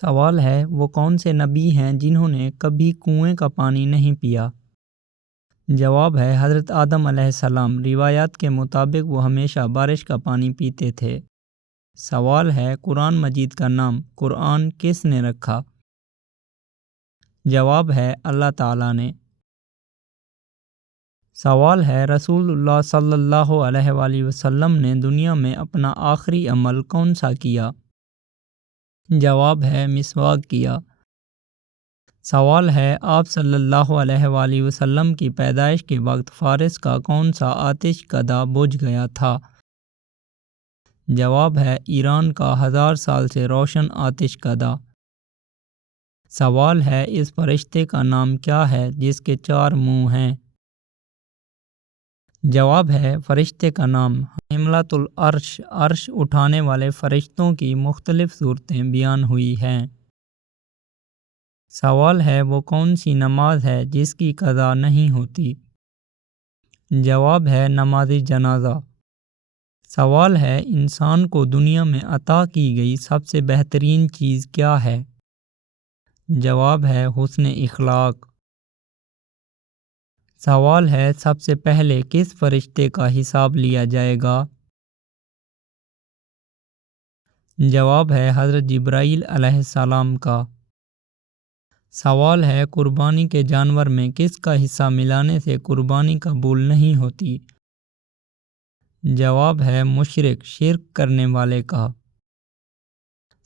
سوال ہے وہ کون سے نبی ہیں جنہوں نے کبھی کنویں کا پانی نہیں پیا؟ جواب ہے حضرت آدم علیہ السلام۔ روایات کے مطابق وہ ہمیشہ بارش کا پانی پیتے تھے۔ سوال ہے قرآن مجید کا نام قرآن کس نے رکھا؟ جواب ہے اللہ تعالیٰ نے۔ سوال ہے رسول اللہ صلی اللہ علیہ وآلہ وسلم نے دنیا میں اپنا آخری عمل کون سا کیا؟ جواب ہے مسواک کیا۔ سوال ہے آپ صلی اللہ علیہ وآلہ وسلم کی پیدائش کے وقت فارس کا کون سا آتش کدہ بجھ گیا تھا؟ جواب ہے ایران کا 1000 سال سے روشن آتش کدہ۔ سوال ہے اس فرشتے کا نام کیا ہے جس کے 4 منہ ہیں؟ جواب ہے فرشتے کا نام حملۃ العرش۔ عرش اٹھانے والے فرشتوں کی مختلف صورتیں بیان ہوئی ہیں۔ سوال ہے وہ کون سی نماز ہے جس کی قضا نہیں ہوتی؟ جواب ہے نماز جنازہ۔ سوال ہے انسان کو دنیا میں عطا کی گئی سب سے بہترین چیز کیا ہے؟ جواب ہے حسن اخلاق۔ سوال ہے سب سے پہلے کس فرشتے کا حساب لیا جائے گا؟ جواب ہے حضرت جبرائیل علیہ السلام کا۔ سوال ہے قربانی کے جانور میں کس کا حصہ ملانے سے قربانی قبول نہیں ہوتی؟ جواب ہے مشرک شرک کرنے والے کا۔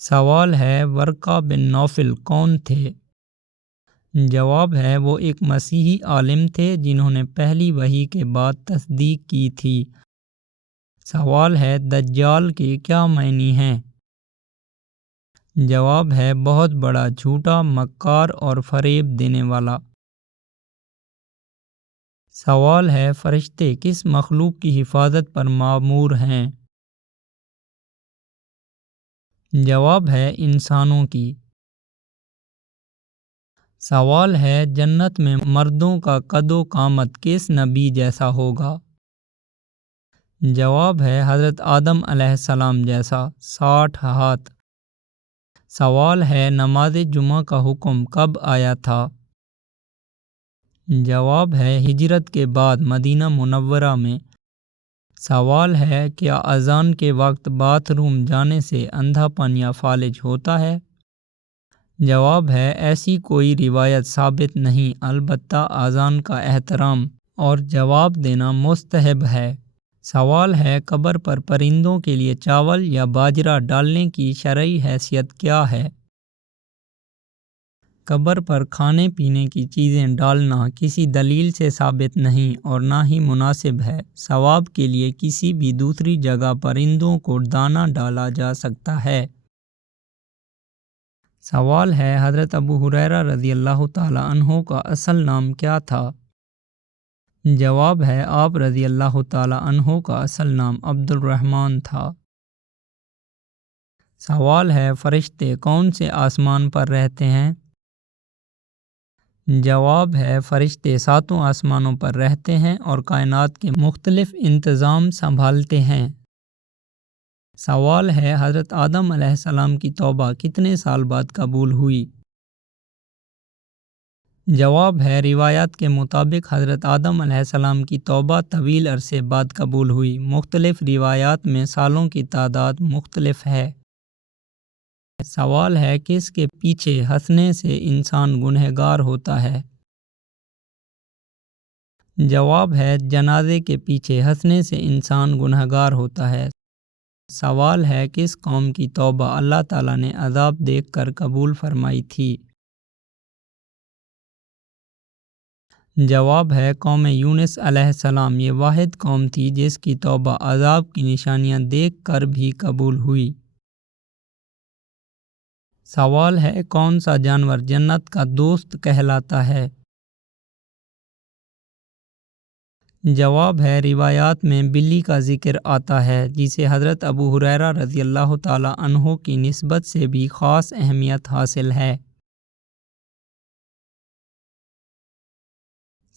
سوال ہے ورقہ بن نوفل کون تھے؟ جواب ہے وہ ایک مسیحی عالم تھے جنہوں نے پہلی وحی کے بعد تصدیق کی تھی۔ سوال ہے دجال کے کیا معنی ہیں؟ جواب ہے بہت بڑا جھوٹا مکار اور فریب دینے والا۔ سوال ہے فرشتے کس مخلوق کی حفاظت پر مامور ہیں؟ جواب ہے انسانوں کی۔ سوال ہے جنت میں مردوں کا قد و قامت کس نبی جیسا ہوگا؟ جواب ہے حضرت آدم علیہ السلام جیسا 60 ہاتھ۔ سوال ہے نماز جمعہ کا حکم کب آیا تھا؟ جواب ہے ہجرت کے بعد مدینہ منورہ میں۔ سوال ہے کیا اذان کے وقت باتھ روم جانے سے اندھا پن یا فالج ہوتا ہے؟ جواب ہے ایسی کوئی روایت ثابت نہیں، البتہ اذان کا احترام اور جواب دینا مستحب ہے۔ سوال ہے قبر پر پرندوں کے لیے چاول یا باجرہ ڈالنے کی شرعی حیثیت کیا ہے؟ قبر پر کھانے پینے کی چیزیں ڈالنا کسی دلیل سے ثابت نہیں اور نہ ہی مناسب ہے۔ ثواب کے لیے کسی بھی دوسری جگہ پرندوں کو دانہ ڈالا جا سکتا ہے۔ سوال ہے حضرت ابو ہریرہ رضی اللہ تعالی عنہ کا اصل نام کیا تھا؟ جواب ہے آپ رضی اللہ تعالی عنہ کا اصل نام عبد الرحمن تھا۔ سوال ہے فرشتے کون سے آسمان پر رہتے ہیں؟ جواب ہے فرشتے 7 آسمانوں پر رہتے ہیں اور کائنات کے مختلف انتظام سنبھالتے ہیں۔ سوال ہے حضرت آدم علیہ السلام کی توبہ کتنے سال بعد قبول ہوئی؟ جواب ہے روایات کے مطابق حضرت آدم علیہ السلام کی توبہ طویل عرصے بعد قبول ہوئی۔ مختلف روایات میں سالوں کی تعداد مختلف ہے۔ سوال ہے کس کے پیچھے ہنسنے سے انسان گنہگار ہوتا ہے؟ جواب ہے جنازے کے پیچھے ہنسنے سے انسان گنہگار ہوتا ہے۔ سوال ہے کس قوم کی توبہ اللہ تعالیٰ نے عذاب دیکھ کر قبول فرمائی تھی؟ جواب ہے قوم یونس علیہ السلام۔ یہ واحد قوم تھی جس کی توبہ عذاب کی نشانیاں دیکھ کر بھی قبول ہوئی۔ سوال ہے کون سا جانور جنت کا دوست کہلاتا ہے؟ جواب ہے روایات میں بلی کا ذکر آتا ہے جسے حضرت ابو ہریرہ رضی اللہ تعالی عنہ کی نسبت سے بھی خاص اہمیت حاصل ہے۔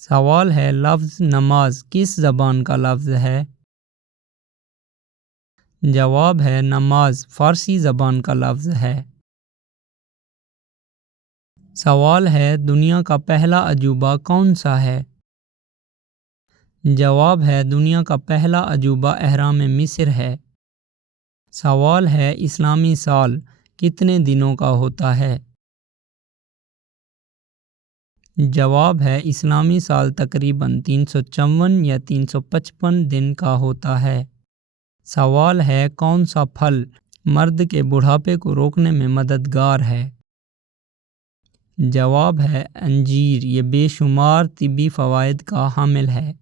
سوال ہے لفظ نماز کس زبان کا لفظ ہے؟ جواب ہے نماز فارسی زبان کا لفظ ہے۔ سوال ہے دنیا کا پہلا عجوبہ کون سا ہے؟ جواب ہے دنیا کا پہلا عجوبہ اہرام مصر ہے۔ سوال ہے اسلامی سال کتنے دنوں کا ہوتا ہے؟ جواب ہے اسلامی سال تقریباً 354 یا 355 دن کا ہوتا ہے۔ سوال ہے کون سا پھل مرد کے بڑھاپے کو روکنے میں مددگار ہے؟ جواب ہے انجیر، یہ بے شمار طبی فوائد کا حامل ہے۔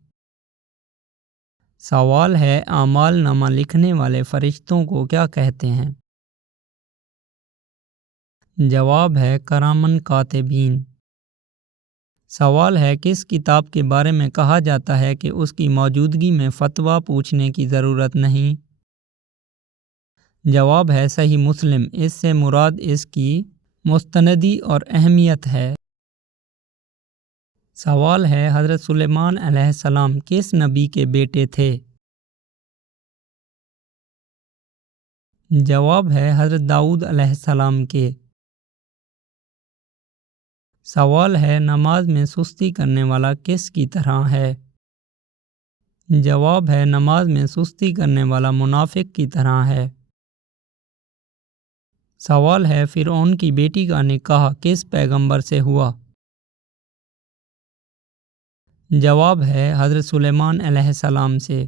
سوال ہے اعمال نامہ لکھنے والے فرشتوں کو کیا کہتے ہیں؟ جواب ہے کرامن کاتبین۔ سوال ہے کس کتاب کے بارے میں کہا جاتا ہے کہ اس کی موجودگی میں فتویٰ پوچھنے کی ضرورت نہیں؟ جواب ہے صحیح مسلم، اس سے مراد اس کی مستندی اور اہمیت ہے۔ سوال ہے حضرت سلیمان علیہ السلام کس نبی کے بیٹے تھے؟ جواب ہے حضرت داؤد علیہ السلام کے۔ سوال ہے نماز میں سستی کرنے والا کس کی طرح ہے؟ جواب ہے نماز میں سستی کرنے والا منافق کی طرح ہے۔ سوال ہے فرعون کی بیٹی کا نکاح کس پیغمبر سے ہوا؟ جواب ہے حضرت سلیمان علیہ السلام سے۔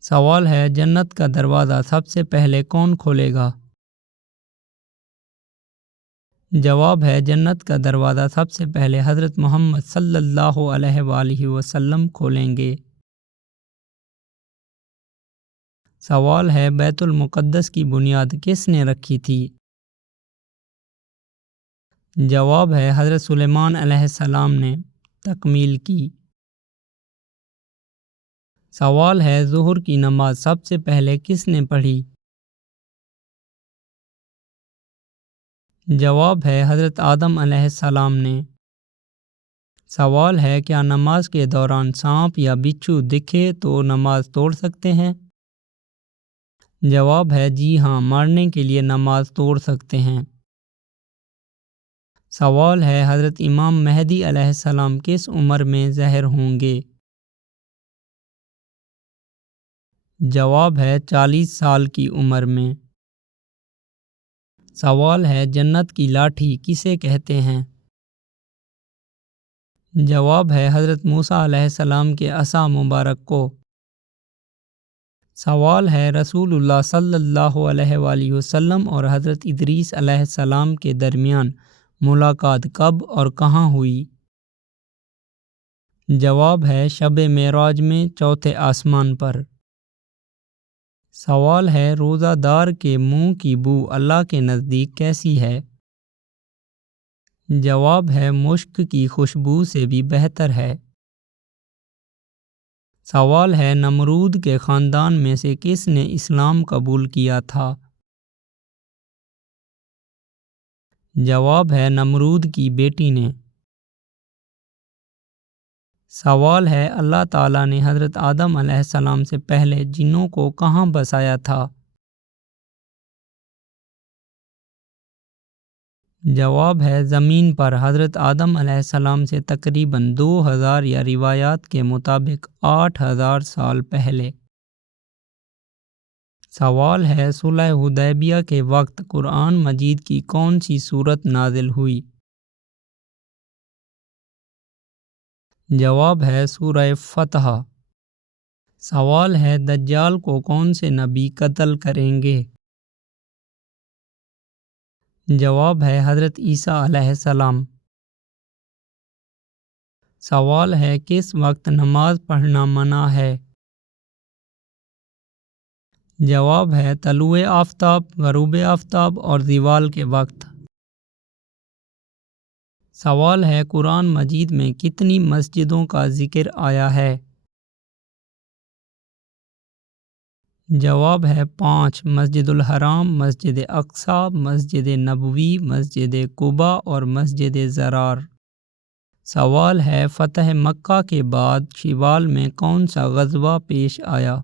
سوال ہے جنت کا دروازہ سب سے پہلے کون کھولے گا؟ جواب ہے جنت کا دروازہ سب سے پہلے حضرت محمد صلی اللہ علیہ وآلہ وسلم کھولیں گے۔ سوال ہے بیت المقدس کی بنیاد کس نے رکھی تھی؟ جواب ہے حضرت سلیمان علیہ السلام نے تکمیل کی۔ سوال ہے ظہر کی نماز سب سے پہلے کس نے پڑھی؟ جواب ہے حضرت آدم علیہ السلام نے۔ سوال ہے کیا نماز کے دوران سانپ یا بچھو دکھے تو نماز توڑ سکتے ہیں؟ جواب ہے جی ہاں، مارنے کے لیے نماز توڑ سکتے ہیں۔ سوال ہے حضرت امام مہدی علیہ السلام کس عمر میں ظاہر ہوں گے؟ جواب ہے 40 سال کی عمر میں۔ سوال ہے جنت کی لاٹھی کسے کہتے ہیں؟ جواب ہے حضرت موسیٰ علیہ السلام کے عصا مبارک کو۔ سوال ہے رسول اللہ صلی اللہ علیہ وآلہ وسلم اور حضرت ادریس علیہ السلام کے درمیان ملاقات کب اور کہاں ہوئی؟ جواب ہے شب معراج میں چوتھے آسمان پر۔ سوال ہے روزہ دار کے منہ کی بو اللہ کے نزدیک کیسی ہے؟ جواب ہے مشک کی خوشبو سے بھی بہتر ہے۔ سوال ہے نمرود کے خاندان میں سے کس نے اسلام قبول کیا تھا؟ جواب ہے نمرود کی بیٹی نے۔ سوال ہے اللہ تعالیٰ نے حضرت آدم علیہ السلام سے پہلے جنوں کو کہاں بسایا تھا؟ جواب ہے زمین پر حضرت آدم علیہ السلام سے تقریباً 2000 یا روایات کے مطابق 8000 سال پہلے۔ سوال ہے صلح حدیبیہ کے وقت قرآن مجید کی کون سی سورت نازل ہوئی؟ جواب ہے سورہ فتح۔ سوال ہے دجال کو کون سے نبی قتل کریں گے؟ جواب ہے حضرت عیسیٰ علیہ السلام۔ سوال ہے کس وقت نماز پڑھنا منع ہے؟ جواب ہے طلوع آفتاب، غروب آفتاب اور زوال کے وقت۔ سوال ہے قرآن مجید میں کتنی مسجدوں کا ذکر آیا ہے؟ جواب ہے 5، مسجد الحرام، مسجد اقصی، مسجد نبوی، مسجد قباء اور مسجد ضرار۔ سوال ہے فتح مکہ کے بعد شوال میں کون سا غزوہ پیش آیا؟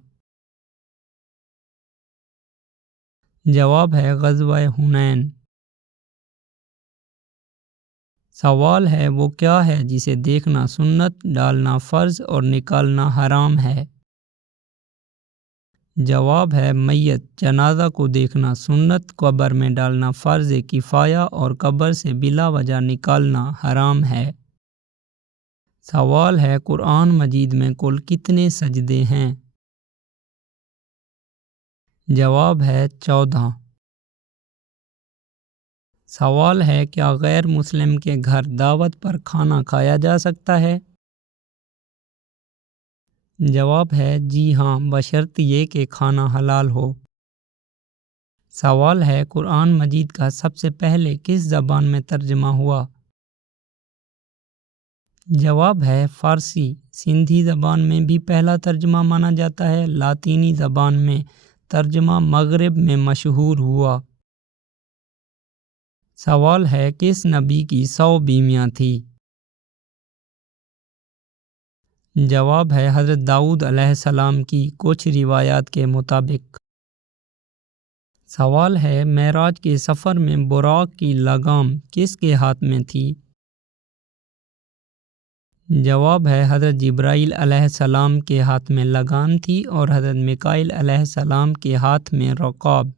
جواب ہے غزوہ حنین۔ سوال ہے وہ کیا ہے جسے دیکھنا سنت، ڈالنا فرض اور نکالنا حرام ہے؟ جواب ہے میت جنازہ کو دیکھنا سنت، قبر میں ڈالنا فرض کفایہ اور قبر سے بلا وجہ نکالنا حرام ہے۔ سوال ہے قرآن مجید میں کل کتنے سجدے ہیں؟ جواب ہے 14۔ سوال ہے کیا غیر مسلم کے گھر دعوت پر کھانا کھایا جا سکتا ہے؟ جواب ہے جی ہاں، بشرط یہ کہ کھانا حلال ہو۔ سوال ہے قرآن مجید کا سب سے پہلے کس زبان میں ترجمہ ہوا؟ جواب ہے فارسی۔ سندھی زبان میں بھی پہلا ترجمہ مانا جاتا ہے۔ لاطینی زبان میں ترجمہ مغرب میں مشہور ہوا۔ سوال ہے کس نبی کی 100 بیویاں تھی؟ جواب ہے حضرت داؤد علیہ السلام کی کچھ روایات کے مطابق۔ سوال ہے معراج کے سفر میں براق کی لگام کس کے ہاتھ میں تھی؟ جواب ہے حضرت جبرائیل علیہ السلام کے ہاتھ میں لگام تھی اور حضرت میکائیل علیہ السلام کے ہاتھ میں رقاب۔